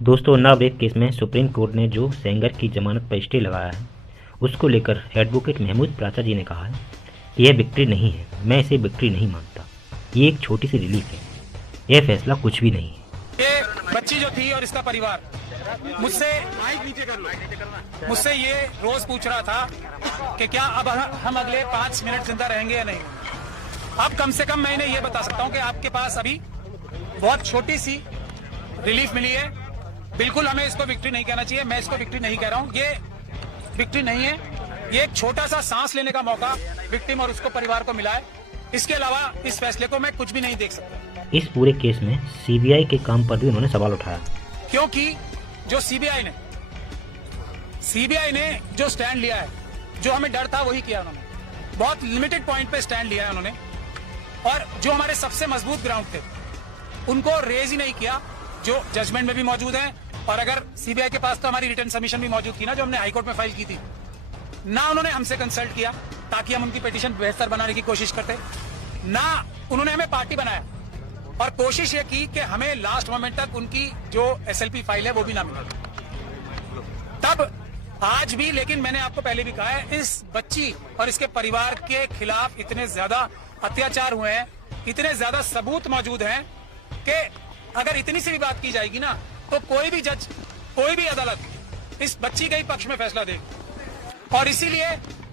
दोस्तों, नव एक केस में सुप्रीम कोर्ट ने जो सेंगर की जमानत पर स्टे लगाया है, उसको लेकर एडवोकेट महमूद प्राचा जी ने कहा है कि यह विक्ट्री नहीं है। मैं इसे विक्ट्री नहीं मानता। ये एक छोटी सी रिलीफ है। यह फैसला कुछ भी नहीं है। ये बच्ची जो थी और इसका परिवार मुझसे ये रोज पूछ रहा था कि क्या अब हम अगले 5 मिनट जिंदा रहेंगे या नहीं। अब कम से कम मैं इन्हें ये बता सकता हूँ कि आपके पास अभी बहुत छोटी सी रिलीफ मिली है। बिल्कुल हमें इसको विक्ट्री नहीं कहना चाहिए। मैं इसको विक्ट्री नहीं कह रहा हूँ। ये विक्ट्री नहीं है। ये एक छोटा सा सांस लेने का मौका विक्टिम और उसको परिवार को मिला है। इसके अलावा इस फैसले को मैं कुछ भी नहीं देख सकता। इस पूरे केस में सीबीआई के काम पर भी उन्होंने सवाल उठाया, क्योंकि जो सीबीआई ने जो स्टैंड लिया है, जो हमें डर था वही किया उन्होंने। बहुत लिमिटेड पॉइंट पे स्टैंड लिया है उन्होंने, और जो हमारे सबसे मजबूत ग्राउंड थे उनको रेज ही नहीं किया, जो जजमेंट में भी मौजूद है। और अगर सीबीआई के पास तो हमारी रिटर्न सबमिशन भी मौजूद थी ना, जो हमने हाईकोर्ट में फाइल की थी ना, उन्होंने हमसे कंसल्ट किया ताकि हम उनकी पिटीशन बेहतर बनाने की कोशिश करते, ना उन्होंने हमें पार्टी बनाया और कोशिश ये की कि हमें लास्ट मोमेंट तक उनकी जो एसएलपी फाइल है वो भी ना मिले। तब आज भी, लेकिन मैंने आपको पहले भी कहा है, इस बच्ची और इसके परिवार के खिलाफ इतने ज्यादा अत्याचार हुए हैं, इतने ज्यादा सबूत मौजूद हैं कि अगर इतनी सी भी बात की जाएगी ना, तो कोई भी जज, कोई भी अदालत इस बच्ची के ही पक्ष में फैसला देगी। और इसीलिए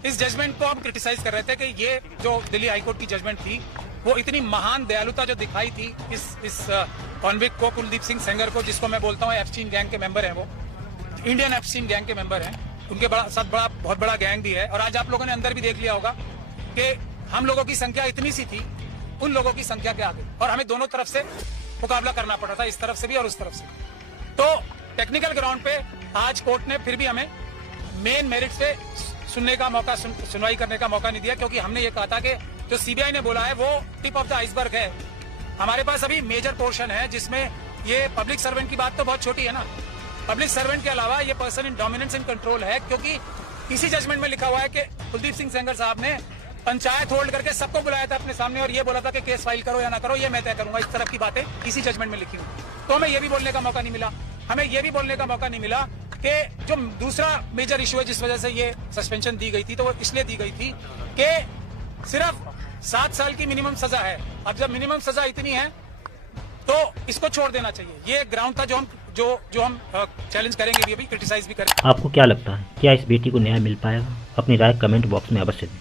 इस जजमेंट को हम क्रिटिसाइज कर रहे थे कि ये जो दिल्ली हाईकोर्ट की जजमेंट थी वो इतनी महान दयालुता जो दिखाई थी इस कॉन्विक्ट को, कुलदीप सिंह सेंगर को, जिसको मैं बोलता हूँ एप्स्टीन गैंग के मेंबर हैं, वो इंडियन एप्स्टीन गैंग के मेंबर हैं। उनके साथ बहुत बड़ा गैंग भी है। और आज आप लोगों ने अंदर भी देख लिया होगा कि हम लोगों की संख्या इतनी सी थी, उन लोगों की संख्या क्या आ गई, और हमें दोनों तरफ से मुकाबला करना पड़ा था, इस तरफ से भी और उस तरफ से। तो टेक्निकल ग्राउंड पे आज कोर्ट ने फिर भी हमें मेन मेरिट पे सुनने का मौका, सुनवाई करने का मौका नहीं दिया, क्योंकि हमने ये कहा था कि जो सीबीआई ने बोला है वो टिप ऑफ द आइसबर्ग है। हमारे पास अभी मेजर पोर्शन है जिसमें ये पब्लिक सर्वेंट की बात तो बहुत छोटी है ना। पब्लिक सर्वेंट के अलावा ये person in dominance and control है, क्योंकि इसी जजमेंट में लिखा हुआ है कि कुलदीप सिंह सेंगर साहब ने पंचायत होल्ड करके सबको बुलाया था अपने सामने और ये बोला था कि केस फाइल करो या ना करो ये मैं तय करूंगा। इस तरफ की बातें इसी जजमेंट में लिखी हुई। तो हमें ये भी बोलने का मौका नहीं मिला। हमें ये भी बोलने का मौका नहीं मिला कि जो दूसरा मेजर इशू है जिस वजह से ये सस्पेंशन दी गई थी, तो वो इसलिए दी गई थी कि सिर्फ 7 साल की मिनिमम सजा है। अब जब मिनिमम सजा इतनी है तो इसको छोड़ देना चाहिए। ये ग्राउंड था जो हम चैलेंज करेंगे, भी अभी क्रिटिसाइज भी करेंगे। आपको क्या लगता है, क्या इस बेटी को न्याय मिल पाएगा? अपनी राय कमेंट बॉक्स में अवश्य दें।